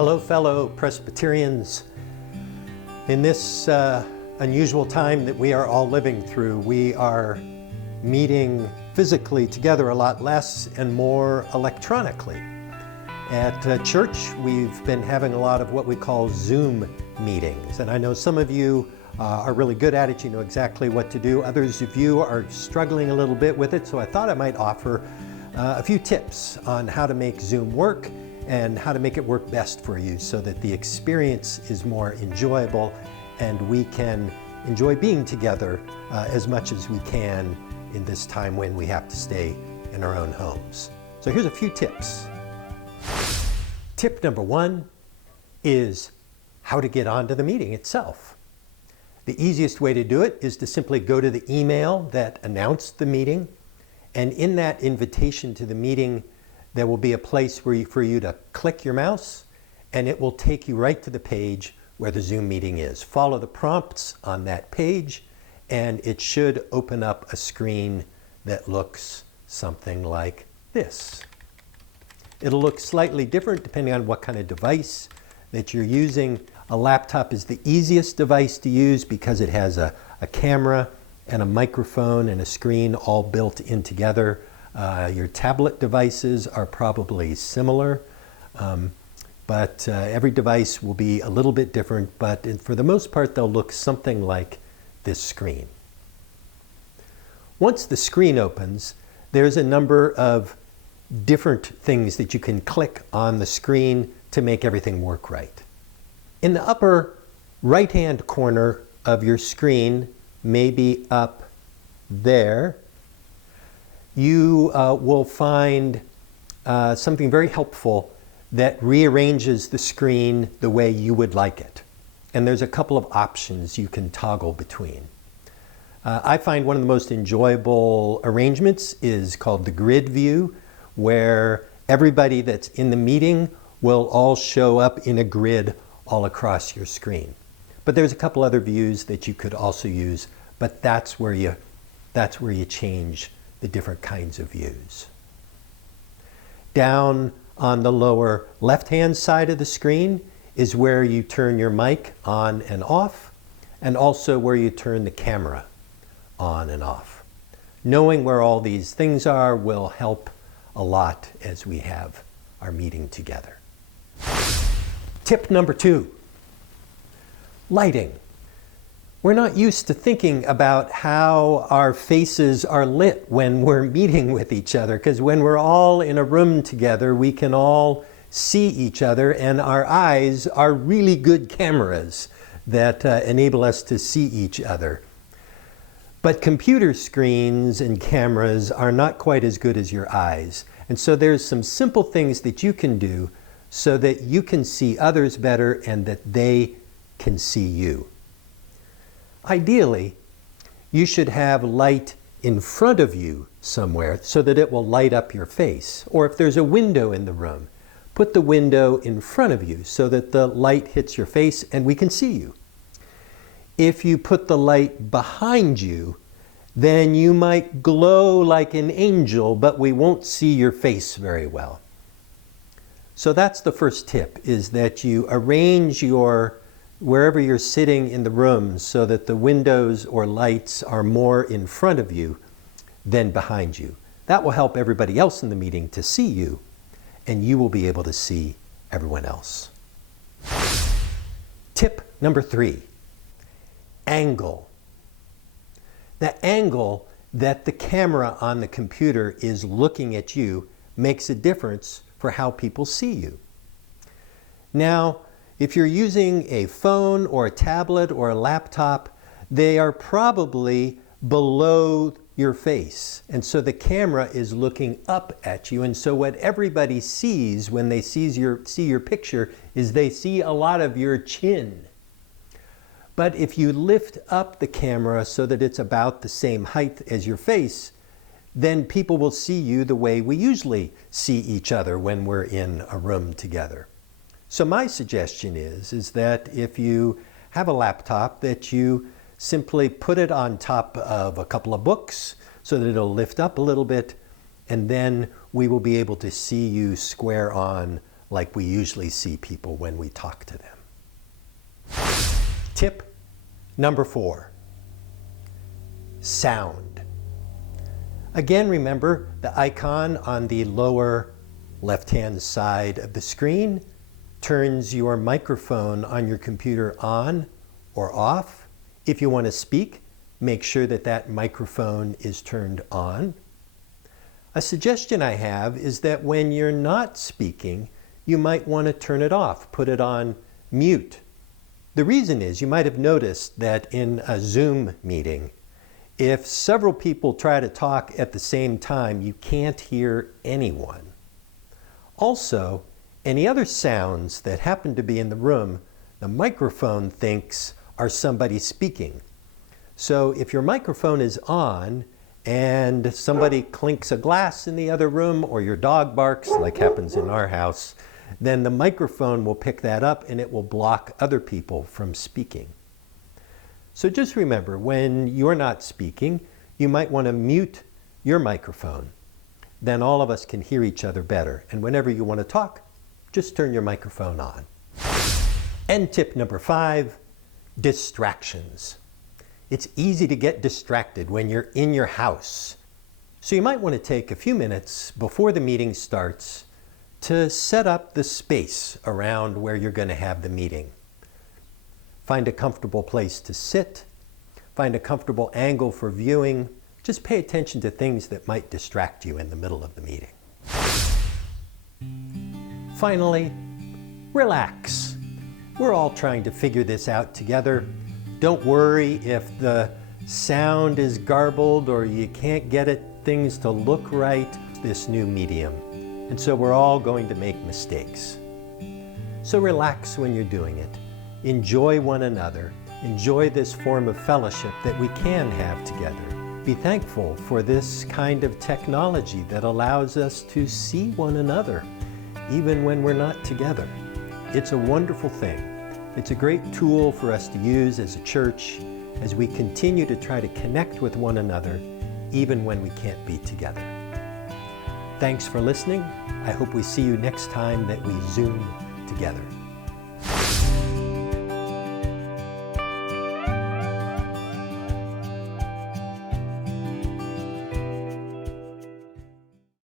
Hello, fellow Presbyterians. In this unusual time that we are all living through, we are meeting physically together a lot less and more electronically. At church, we've been having a lot of what we call Zoom meetings, and I know some of you are really good at it. You know exactly what to do. Others of you are struggling a little bit with it, so I thought I might offer a few tips on how to make Zoom work and how to make it work best for you so that the experience is more enjoyable and we can enjoy being together as much as we can in this time when we have to stay in our own homes. So here's a few tips. Tip number one is how to get onto the meeting itself. The easiest way to do it is to simply go to the email that announced the meeting, and in that invitation to the meeting there will be a place for you to click your mouse, and it will take you right to the page where the Zoom meeting is. Follow the prompts on that page and it should open up a screen that looks something like this. It'll look slightly different depending on what kind of device that you're using. A laptop is the easiest device to use because it has a camera and a microphone and a screen all built in together. Your tablet devices are probably similar, but every device will be a little bit different, but for the most part they'll look something like this screen. Once the screen opens, there's a number of different things that you can click on the screen to make everything work right. In the upper right-hand corner of your screen, maybe up there, you will find something very helpful that rearranges the screen the way you would like it. And there's a couple of options you can toggle between. I find one of the most enjoyable arrangements is called the grid view, where everybody that's in the meeting will all show up in a grid all across your screen. But there's a couple other views that you could also use, but that's where you change the different kinds of views. Down on the lower left-hand side of the screen is where you turn your mic on and off, and also where you turn the camera on and off. Knowing where all these things are will help a lot as we have our meeting together. Tip number two, lighting. We're not used to thinking about how our faces are lit when we're meeting with each other, because when we're all in a room together, we can all see each other, and our eyes are really good cameras that enable us to see each other. But computer screens and cameras are not quite as good as your eyes. And so there's some simple things that you can do so that you can see others better and that they can see you. Ideally, you should have light in front of you somewhere so that it will light up your face. Or if there's a window in the room, put the window in front of you so that the light hits your face and we can see you. If you put the light behind you, then you might glow like an angel, but we won't see your face very well. So that's the first tip, is that you arrange wherever you're sitting in the room so that the windows or lights are more in front of you than behind you. That will help everybody else in the meeting to see you, and you will be able to see everyone else. Tip number three, angle. The angle that the camera on the computer is looking at you makes a difference for how people see you. Now, if you're using a phone or a tablet or a laptop, they are probably below your face. And so the camera is looking up at you. And so what everybody sees when they see your picture is they see a lot of your chin. But if you lift up the camera so that it's about the same height as your face, then people will see you the way we usually see each other when we're in a room together. So my suggestion is that if you have a laptop, that you simply put it on top of a couple of books so that it'll lift up a little bit, and then we will be able to see you square on like we usually see people when we talk to them. Tip number 4, sound. Again, remember the icon on the lower left-hand side of the screen turns your microphone on your computer on or off. If you want to speak, make sure that that microphone is turned on. A suggestion I have is that when you're not speaking, you might want to turn it off, put it on mute. The reason is you might have noticed that in a Zoom meeting, if several people try to talk at the same time, you can't hear anyone. Also, any other sounds that happen to be in the room, the microphone thinks are somebody speaking. So if your microphone is on and somebody clinks a glass in the other room or your dog barks, like happens in our house, then the microphone will pick that up and it will block other people from speaking. So just remember, when you're not speaking, you might want to mute your microphone. Then all of us can hear each other better. And whenever you want to talk, just turn your microphone on. And tip number 5, distractions. It's easy to get distracted when you're in your house. So you might want to take a few minutes before the meeting starts to set up the space around where you're going to have the meeting. Find a comfortable place to sit, find a comfortable angle for viewing. Just pay attention to things that might distract you in the middle of the meeting. Finally, relax. We're all trying to figure this out together. Don't worry if the sound is garbled or you can't get things to look right, this new medium. And so we're all going to make mistakes. So relax when you're doing it. Enjoy one another. Enjoy this form of fellowship that we can have together. Be thankful for this kind of technology that allows us to see one another, even when we're not together. It's a wonderful thing. It's a great tool for us to use as a church as we continue to try to connect with one another, even when we can't be together. Thanks for listening. I hope we see you next time that we Zoom together.